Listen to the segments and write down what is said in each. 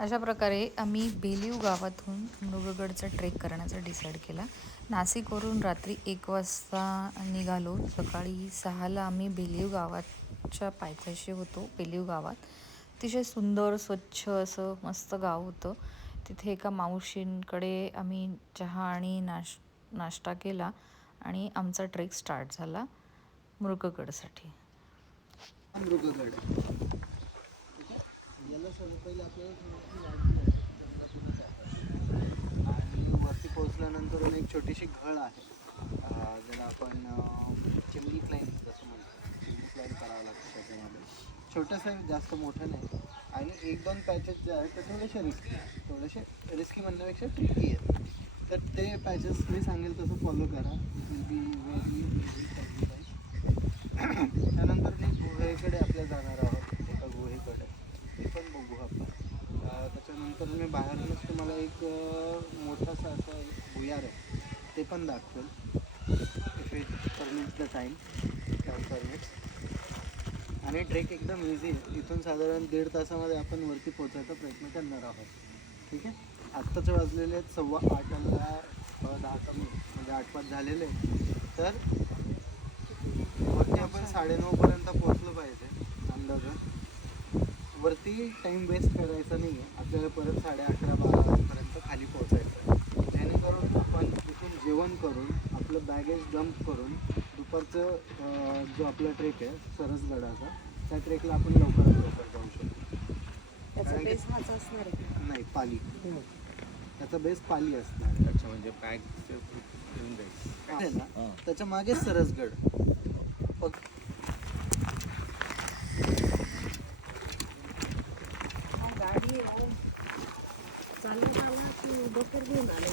अशा प्रकारे आम्ही बेलीव गावातून मृगगडचा ट्रेक करण्याचा डिसाईड केला. नाशिकवरून रात्री 1 वाजता निघालो. सकाळी 6ला आम्ही बेलीव गावाच्या पायथ्याशी होतो. बेलीव गावात अतिशय सुंदर स्वच्छ असं मस्त गाव होतं. तिथे एका मावशींकडे आम्ही चहा आणि नाश्ता केला आणि आमचा ट्रेक स्टार्ट झाला मृगगडसाठी. मृगगड याला सर्व पहिले आपल्याला आणि वरती पोहोचल्यानंतर एक छोटीशी घळ आहे, ज्याला आपण चिमणी क्लाईन जसं म्हणतो. चिमणी क्लाईन करावं लागतं त्याच्यामध्ये. छोटंसं आहे, जास्त मोठं नाही. आणि 1-2 पॅचेस जे आहेत ते थोडेसे रिस्की म्हणण्यापेक्षा ट्रिकी आहेत. तर ते पॅचेस मी सांगेल तसं फॉलो करा. It will be very easy for you guys. त्यानंतर मी गुहेकडे आपल्या जाणार आहोत, एका गुहेकडे. ते पण बघू आपण. त्याच्यानंतर मी बाहेरूनच तुम्हाला एक मोठासा असं भुयार आहे ते पण दाखवेल, if it permits the time permits. आणि ट्रेक एकदम इझी आहे. इथून साधारण 1.5 तासामध्ये आपण वरती पोचायचा प्रयत्न करणार आहोत. ठीक आहे. आत्ताचे वाजलेले आहेत 8:15, 10 कमी म्हणजे 8-5 झालेले. तर वरती आपण 9:30पर्यंत पोचलो पाहिजे अंदाजे. वरती टाईम वेस्ट करायचा नाही आहे. आपल्याला परत 11:30-12पर्यंत खाली पोचायचं आहे, जेणेकरून आपण तिथून जेवण करून आपलं बॅगेज डंप करून दुपारचं जो आपला ट्रेक आहे सरसगडाचा, त्या ट्रेकला आपण लवकरात लवकर जाऊ शकतो. त्याचा बेस हाच असणार आहे? नाही, पाली. त्याचा बेस पाली असणार. अच्छा, म्हणजे बॅग घेऊन जायचं ना, त्याच्या मागे सरसगड. गाडी चालून आला की डोक्यावर घेऊन आलं.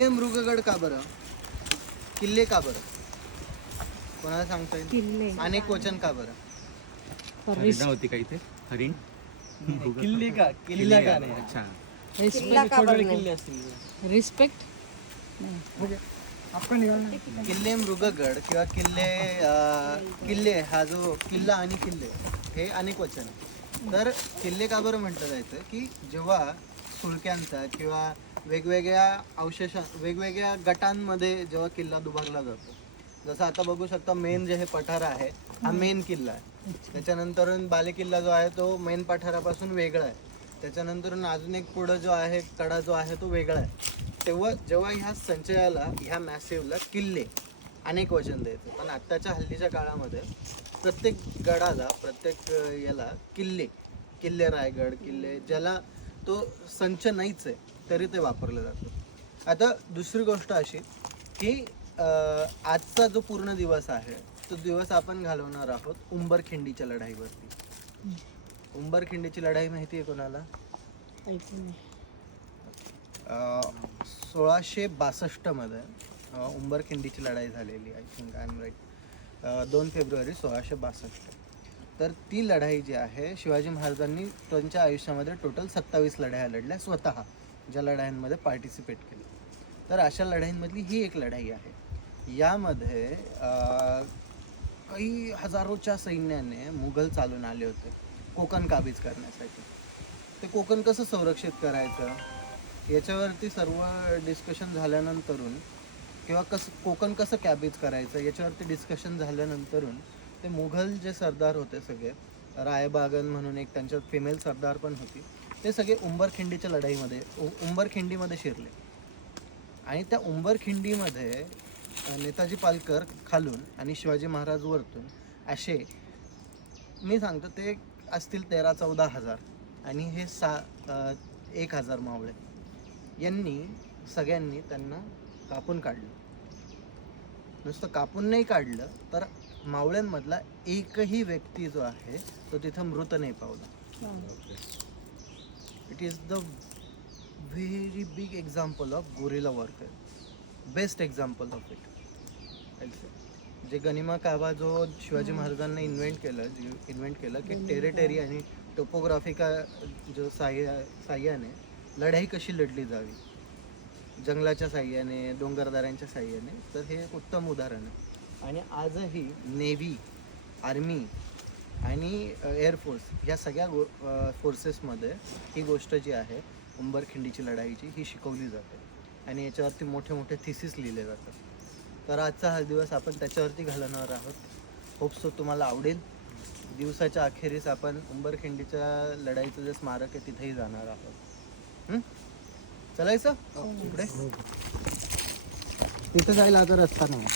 मृगगड का बरं? किल्ले का बरं? कोणाला सांगता येईल? किल्ले अनेक वचन का बरं? हरिण होती का इथे? हरिण किल्ले का? किल्ला का नाही? अच्छा, किल्ला का बरं नाही? रिस्पेक्ट. किल्ले मृगगड किंवा किल्ले हा जो किल्ला आणि किल्ले हे अनेक वचन आहे. तर किल्ले का बरं म्हटलं जायचं की जेव्हा सुळक्यांचा किंवा वेगवेगळ्या गटांमध्ये जेव्हा किल्ला दुभागला जातो, जसं आता बघू शकता मेन जे हे पठार आहे हा मेन किल्ला आहे. त्याच्यानंतर बालेकिल्ला जो आहे तो मेन पठारापासून वेगळा आहे. त्याच्यानंतर अजून एक पुढं जो आहे कडा जो आहे तो वेगळा आहे. जेव्हा ह्या संचयाला, ह्या मॅसिव्हला किल्ले अनेक वचन द्यायचं. पण आत्ताच्या हल्लीच्या काळामध्ये प्रत्येक गडाला, प्रत्येक याला किल्ले रायगड, किल्ले ज्याला तो संच नाहीच आहे तरी ते वापरलं जातं. आता दुसरी गोष्ट अशी की आजचा जो पूर्ण दिवस आहे तो दिवस आपण घालवणार आहोत उंबरखिंडीच्या लढाईवरती. उंबरखिंडीची लढाई माहिती आहे कोणाला? 1662 मध्ये उंबरखिंडीची लढाई झालेली. I think I am right. 2 फेब्रुवारी 1662. तर ती लढाई जी आहे, शिवाजी महाराजांनी त्यांच्या आयुष्यामध्ये टोटल 27 लढाया लढल्या स्वतः, ज्या लढायांमध्ये पार्टिसिपेट केलं. तर अशा लढाईंमधली ही एक लढाई आहे. यामध्ये काही हजारोच्या सैन्याने मुघल चालून आले होते कोकण काबीज करण्यासाठी. ते कोकण कसं संरक्षित करायचं याच्यावरती सर्व डिस्कशन झाल्यानंतरून, किंवा कोकण कसं काबीज करायचं याच्यावरती डिस्कशन झाल्यानंतरून ते मुघल जे सरदार होते सगळे रायबागन म्हणून एक त्यांच्यात फिमेल सरदार पण होती. ते सगळे उंबरखिंडीच्या लढाईमध्ये उंबरखिंडीमध्ये शिरले आणि त्या उंबरखिंडीमध्ये नेताजी पालकर खालून आणि शिवाजी महाराज वरतून असे मी सांगतो ते असतील 13-14 हजार आणि हे 1,000 मावळे यांनी सगळ्यांनी त्यांना कापून काढलं. नुसतं कापून नाही काढलं तर मावळ्यांमधला एकही व्यक्ती जो आहे तो तिथं मृत नाही पावला. It is the very big example of gorilla warfare, best example of it. जे गनिमा काबा जो शिवाजी महाराजांना इन्व्हेंट केलं की टेरिटरी आणि टोपोग्राफिका जो साह्याने लढाई कशी लढली जावी, जंगलाच्या साह्याने, डोंगरदऱ्यांच्या साह्याने, तर हे एक उत्तम उदाहरण आहे. आणि आजही नेव्ही, आर्मी आणि एअरफोर्स ह्या सगळ्या फोर्सेसमध्ये ही गोष्ट जी आहे उंबरखिंडीची लढाईची ही शिकवली जाते आणि याच्यावरती मोठे मोठे थिसिस लिहिले जातात. तर आजचा हा दिवस आपण त्याच्यावरती घालवणार आहोत. होप्सो तुम्हाला आवडेल. दिवसाच्या अखेरीस आपण उंबरखिंडीच्या लढाईचं जे स्मारक आहे तिथेही जाणार आहोत. चलायचं पुढे? तिथं जायला आता रस्ता नाही.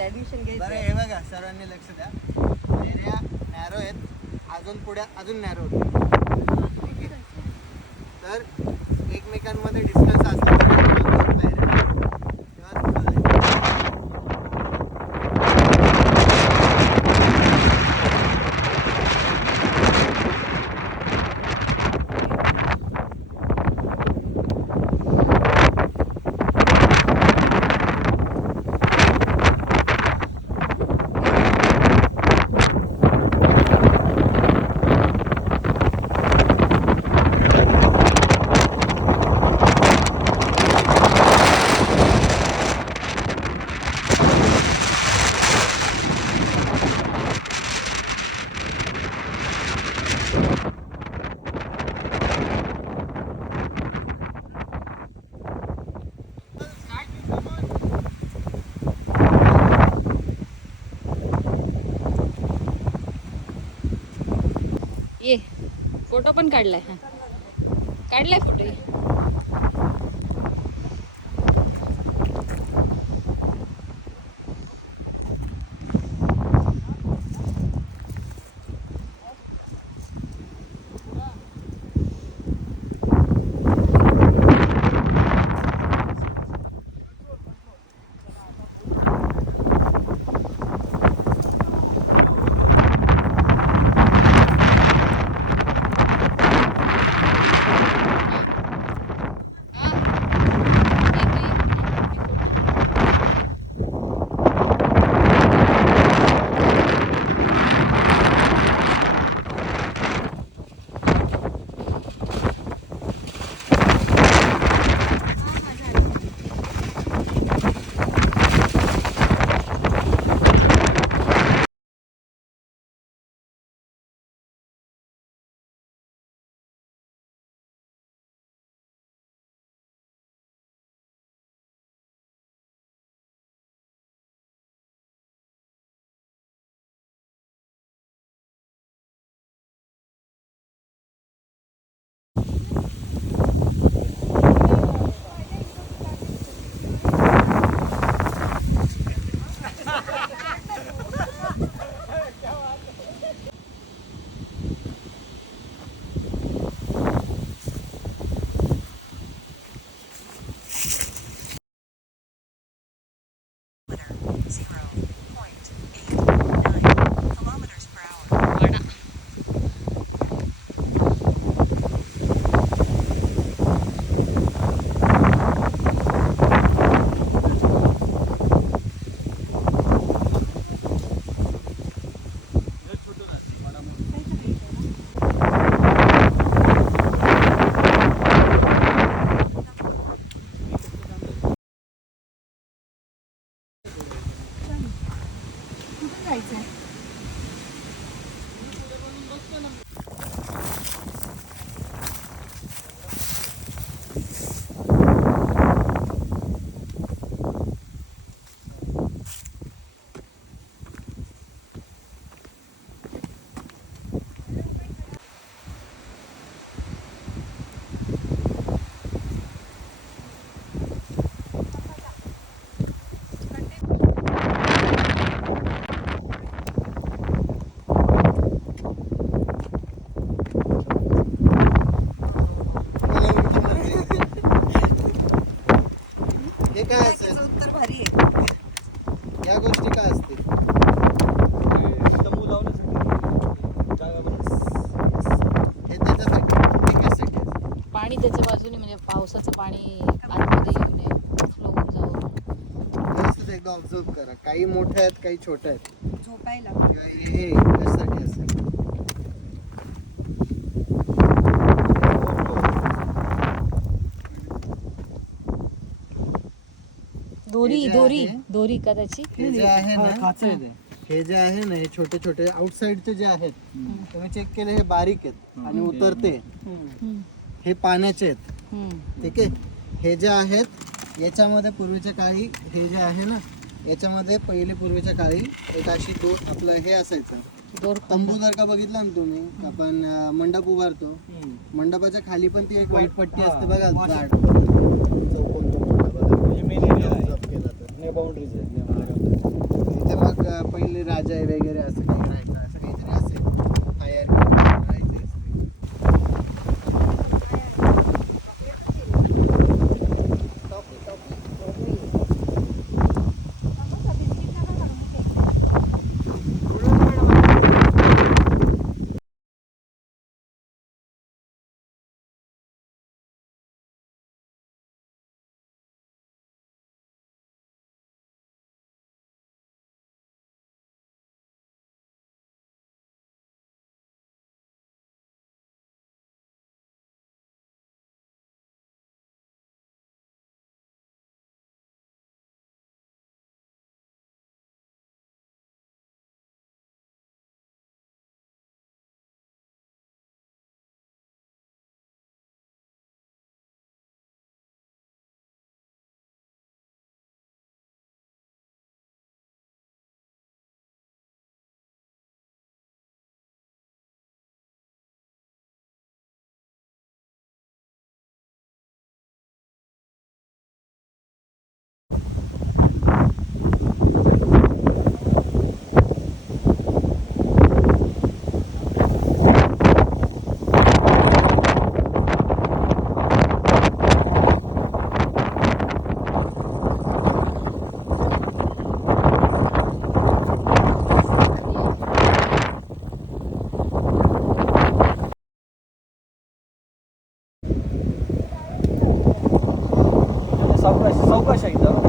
ऍडमिशन बरं घ्यायचं. हे बघा, सर्वांनी लक्ष द्या. एरिया नॅरो आहेत, अजून पुढे अजून नॅरो होते. ठीक आहे, तर एकमेकांमध्ये डिस्टन्स असला ये फोटो पण काढलाय. हा काढलाय फोटो. ये पाणी त्याच्या बाजूने म्हणजे पावसाचं पाणी आतमध्ये येऊ नये, फ्लो होऊन जावं. व्यवस्थित एकदा ऑब्झर्व करा. काही मोठे आहेत, काही छोटे आहेत. झोपायला किंवा हे कशासाठी असेल. दोरी हे जे दोरी आहे- दोरी का त्याची? हे जे आहे ना, खाच आहे ते. हे जे आहे ना, हे छोटे छोटे आउटसाइडचे जे आहेत तुम्ही चेक केले, हे बारीक आहेत आणि उतरते. हम्म. हे पाण्याचे आहेत. हम्म. ठीक आहे. हे जे आहेत याच्यामध्ये पूर्वीच्या काळी हे जे आहे ना, याच्यामध्ये पहिले पूर्वीच्या काळी एक अशी आपलं हे असायचं दोर तंबू. जर का बघितला ना तुम्ही, आपण मंडप उभारतो, मंडपाच्या खाली पण ती एक वाईट पट्टी असते बघा, जाड चौकोन तो मोठा बघा. Observe केला तर. बाउंड्रीज आहे इथे मग पहिले राजा आहे वगैरे असं काही राहायचं, असं काहीतरी असेल. फायर राहायचे. सावकाश आहे इथं